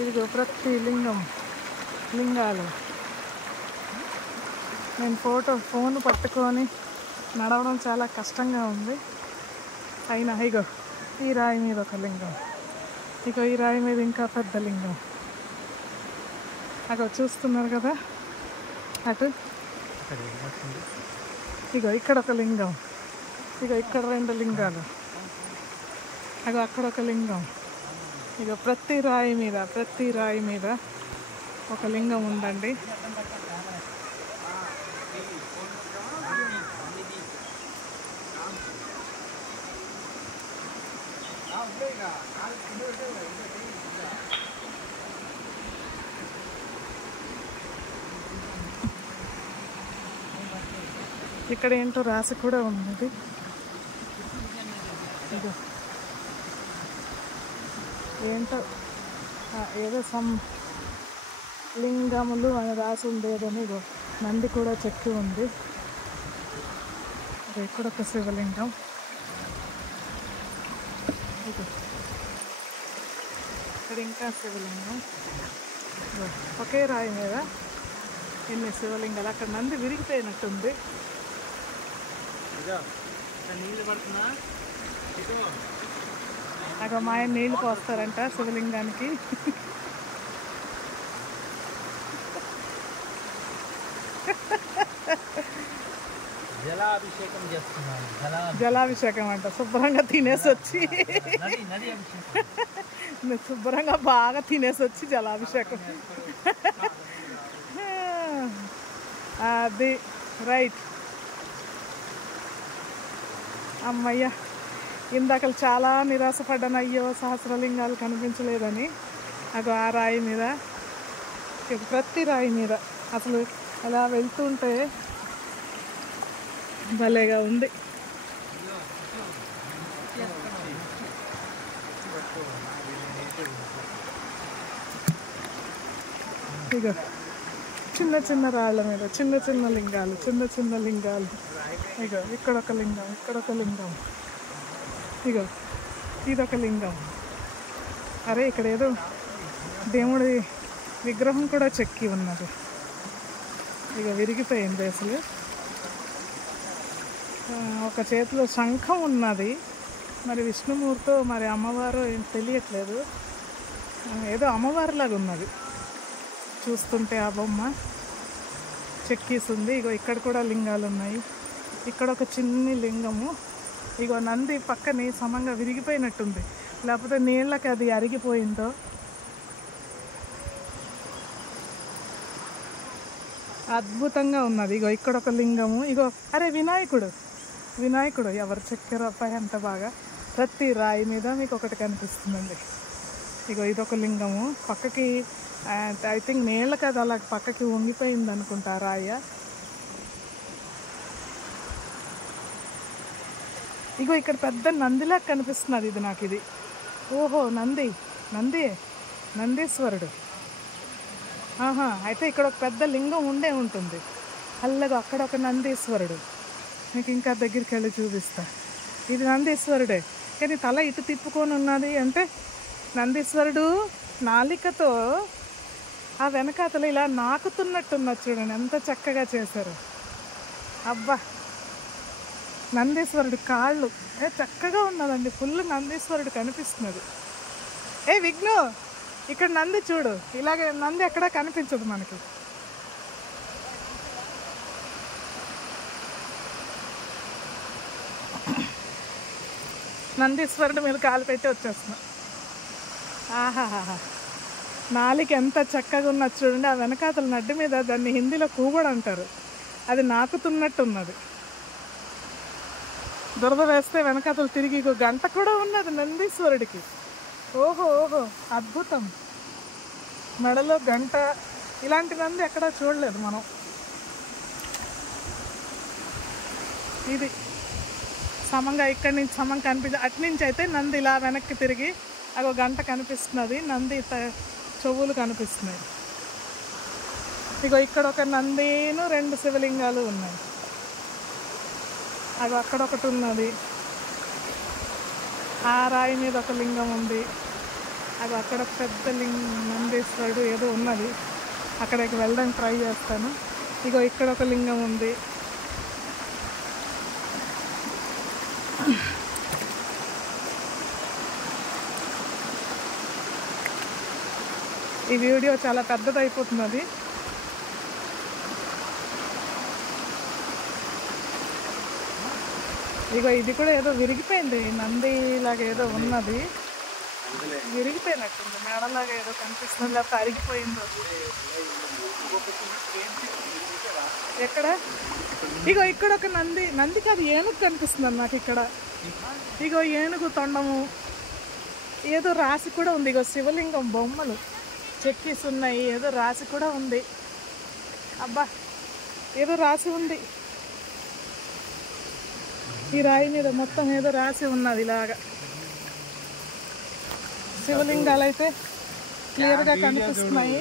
ఇదిగో ప్రతి లింగాలు. నేను ఫోన్ పట్టుకొని నడవడం చాలా కష్టంగా ఉంది. అయినా ఇగో ఈ రాయి మీద ఒక లింగం, ఇగో ఈ రాయి మీద ఇంకా పెద్ద లింగం. అగో చూస్తున్నారు కదా అటు, ఇగో ఇక్కడ ఒక లింగం, ఇగో ఇక్కడ 2 లింగాలు, అగో అక్కడ ఒక లింగం. ఇగో ప్రతి రాయి మీద ఒక లింగం ఉందండి. ఇక్కడ ఏంటో రాసి కూడా ఉంది. ఇదో ఏంటో ఏదో లింగములు అని రాసి ఉండేదని. ఇగో నంది కూడా చెక్కి ఉంది. ఇక్కడ ఒక శివలింగం, ఇక్కడ ఇంకా శివలింగం. ఒకే రాయి మీద ఎన్ని శివలింగాలు. అక్కడ నంది విరిగిపోయినట్టుంది. అక్కడ మా ఆయన నీళ్ళు పోస్తారంట శివలింగానికి. జలాభిషేకం అంట. శుభ్రంగా తినేసి వచ్చి శుభ్రంగా బాగా తినేసి వచ్చి జలాభిషేకం. అది రైట్. అమ్మయ్య, ఇందాక చాలా నిరాశపడ్డాను. అయ్యో సహస్రలింగాలు కనిపించలేదని. అగో ఆ రాయి మీద, ప్రతి రాయి మీద అసలు అలా వెళ్తుంటే భలేగా ఉంది. ఇగో చిన్న రాళ్ళ మీద చిన్న లింగాలు. ఇగో ఇక్కడొక లింగం, ఇగో ఇదొక లింగం. అరే ఇక్కడ ఏదో దేవుడి విగ్రహం కూడా చెక్కి ఉన్నది. ఇక విరిగిపోయింది అసలు. ఒక చేతిలో శంఖం ఉన్నది. మరి విష్ణుమూర్తో మరి అమ్మవారు ఏం తెలియట్లేదు. ఏదో అమ్మవారిలాగా ఉన్నది చూస్తుంటే. ఆ బొమ్మ చెక్కీసుంది. ఇగో ఇక్కడ కూడా లింగాలు ఉన్నాయి. ఇక్కడ ఒక చిన్ని లింగము. ఇగో నంది పక్కనే సమంగా విరిగిపోయినట్టుంది, లేకపోతే నీళ్ళకి అది అరిగిపోయిందో. అద్భుతంగా ఉన్నది. ఇగో ఇక్కడ ఒక లింగము. ఇగో అరే వినాయకుడు ఎవరు చెక్కారప్ప ఎంత బాగా. ప్రతి రాయి మీద మీకు ఒకటి కనిపిస్తుందండి. ఇగో ఇదొక లింగము. పక్కకి ఐ థింక్ నీళ్ళకి అది అలా పక్కకి వంగిపోయింది అనుకుంటా రాయ. ఇగో ఇక్కడ పెద్ద నందిలా కనిపిస్తున్నది. ఇది నాకు ఇది. ఓహో నందీశ్వరుడు. అయితే ఇక్కడ ఒక పెద్ద లింగం ఉంటుంది. అల్లగా అక్కడ ఒక నందీశ్వరుడు. మీకు ఇంకా దగ్గరికి వెళ్ళి చూపిస్తా. ఇది నందీశ్వరుడే, కానీ తల ఇటు తిప్పుకొని ఉన్నది. అంటే నందీశ్వరుడు నాలికతో ఆ వెనకాతలు ఇలా నాకుతున్నట్టున్నది. చూడండి ఎంత చక్కగా చేశారు. అబ్బా, నందీశ్వరుడు కాళ్ళు చక్కగా ఉన్నదండి. ఫుల్ నందీశ్వరుడు కనిపిస్తున్నది. విఘ్ను, ఇక్కడ నంది చూడు. ఇలాగే నంది ఎక్కడా కనిపించదు మనకి. నందీశ్వరుడు మీద కాలు పెట్టి వచ్చేస్తున్నా. ఆహాహా, నాలిక ఎంత చక్కగా ఉన్నది చూడండి. ఆ వెనకాతల నడ్డి మీద దాన్ని హిందీలో కూబడు అంటారు. అది నాకుతున్నట్టున్నది. దురద వేస్తే వెనకాతలు తిరిగి గంట కూడా ఉన్నది నందీశ్వరుడికి. ఓహో అద్భుతం. మెడలో గంట. ఇలాంటి నంది ఎక్కడా చూడలేదు మనం. ఇది సమంగా ఇక్కడి నుంచి సమం కనిపించ. అటు నుంచి అయితే నంది ఇలా వెనక్కి తిరిగి అగో గంట కనిపిస్తున్నది. నంది చెవులు కనిపిస్తున్నాయి. ఇగో ఇక్కడ ఒక నందిను 2 శివలింగాలు ఉన్నాయి. అగో అక్కడ ఒకటి ఉన్నది. ఆ రాయి మీద ఒక లింగం ఉంది. అది అక్కడ ఒక పెద్ద నందీశ్వరుడు ఏదో ఉన్నది, అక్కడికి వెళ్ళడానికి ట్రై చేస్తాను. ఇగో ఇక్కడ ఒక లింగం ఉంది. ఈ వీడియో చాలా పెద్దదైపోతున్నది. ఇగో ఇది కూడా ఏదో విరిగిపోయింది, నంది లాగా ఏదో ఉన్నది, విరిగిపోయినట్టుంది, మేడలాగా ఏదో కనిపిస్తుంది, లేకపోతే అరిగిపోయిందో. ఎక్కడ? ఇగో ఇక్కడ ఒక నంది కాదు, ఏనుగు కనిపిస్తుంది నాకు ఇక్కడ. ఇగో ఏనుగు తొండము ఏదో రాసి కూడా ఉంది. ఇగో శివలింగం బొమ్మలు చెక్కిస్ ఉన్నాయి, ఏదో రాసి కూడా ఉంది. అబ్బా ఏదో రాసి ఉంది, ఈ రాయి మీద మొత్తం ఏదో రాసి ఉన్నది ఇలాగా. శివలింగాలు అయితే క్లియర్గా కనిపిస్తున్నాయి.